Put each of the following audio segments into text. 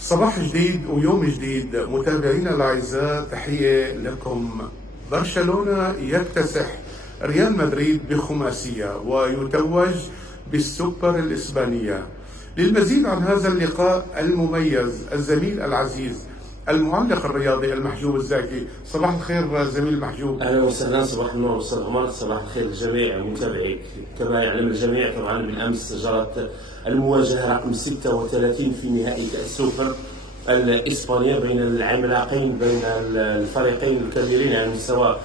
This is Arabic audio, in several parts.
صباح جديد ويوم جديد متابعينا الاعزاء، تحيه لكم. برشلونه يكتسح ريال مدريد بخماسيه ويتوج بالسوبر الاسبانيه. للمزيد عن هذا اللقاء المميز الزميل العزيز المعلق الرياضي المحجوب الزاكي. صباح الخير زميل المحجوب. اهلا وسهلا، صباح النور استاذ عمر، صباح الخير لجميع متابعيك. كما يعلم الجميع طبعا بالامس جرت المواجهه رقم 36 في نهائي كاس السوبر الاسبانيه بين العملاقين، بين الفريقين الكبيرين على مستوى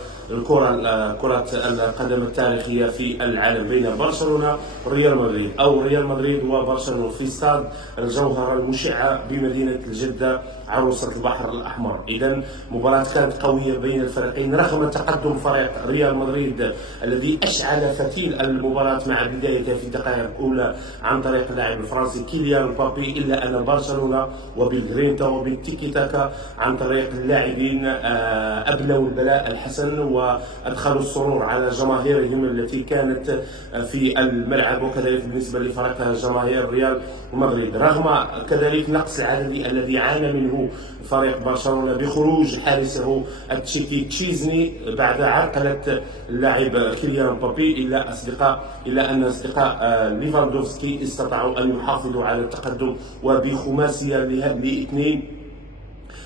كرة القدم التاريخية في العالم، بين برشلونة وريال مدريد، أو ريال مدريد وبرشلونة، في استاد الجوهرة المشعة بمدينة جدة عروسة البحر الأحمر. إذا مباراة كانت قوية بين الفريقين رغم تقدم فريق ريال مدريد الذي أشعل فتيل المباراة مع بدايتها في الدقائق الأولى عن طريق اللاعب الفرنسي كيليان مبابي، إلا أن برشلونة وبالغرينتا وبالتيكي تاكا عن طريق اللاعبين أبنوا البلاء الحسن وأدخلوا السرور على جماهيرهم التي كانت في الملعب، وكذلك بالنسبة لفريق جماهير ريال مدريد، رغم كذلك نقص العددي الذي عانى منه فريق برشلونة بخروج حارسه التشيكي تشيزني بعد عرقلة اللاعب كيليان مبابي، إلا أن أصدقاء ليفاندوفسكي استطاعوا أن يحافظوا على التقدم وبخماسية لاثنين،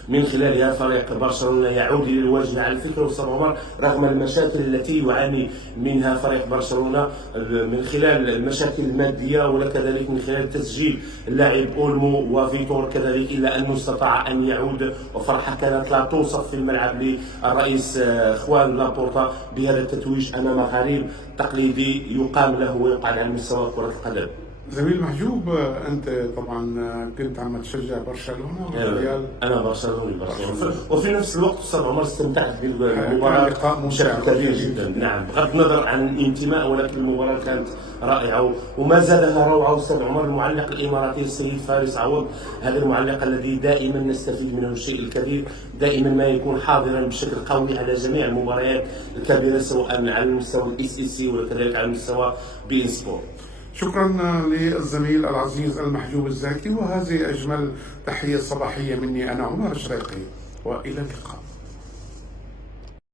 من خلالها فريق برشلونة يعود للواجهة على فكرة أستاذ عمر، رغم المشاكل التي يعاني منها فريق برشلونة من خلال المشاكل المادية وكذلك من خلال تسجيل اللاعب أولمو وفيتور كذلك، إلا أنه استطاع أن يعود، وفرحة كانت لا توصف في الملعب للرئيس خوان لابورتا بهذا التتويج أمام غريم تقليدي يقام له ويقعد على مستوى كرة القدم. زميل محجوب، انت طبعا كنت عم تشجع برشلونه والريال. انا برشلوني وفي نفس الوقت استاذ عمر استمتعت بالمباراه بشكل كبير جدا. نعم، بغض النظر عن الانتماء، ولكن المباراه كانت رائعه وما زادها روعه استاذ عمر. المعلق الاماراتي السيد فارس عوض، هذا المعلق الذي دائما نستفيد منه الشيء الكثير، دائما ما يكون حاضرا بشكل قوي على جميع المباريات الكبيره، سواء على المستوى الاس اس سي وكذلك على المستوى بي ان سبورت. شكرا للزميل العزيز المحجوب الزاكي، وهذه أجمل تحية صباحية مني أنا عمر الشريقي، وإلى اللقاء.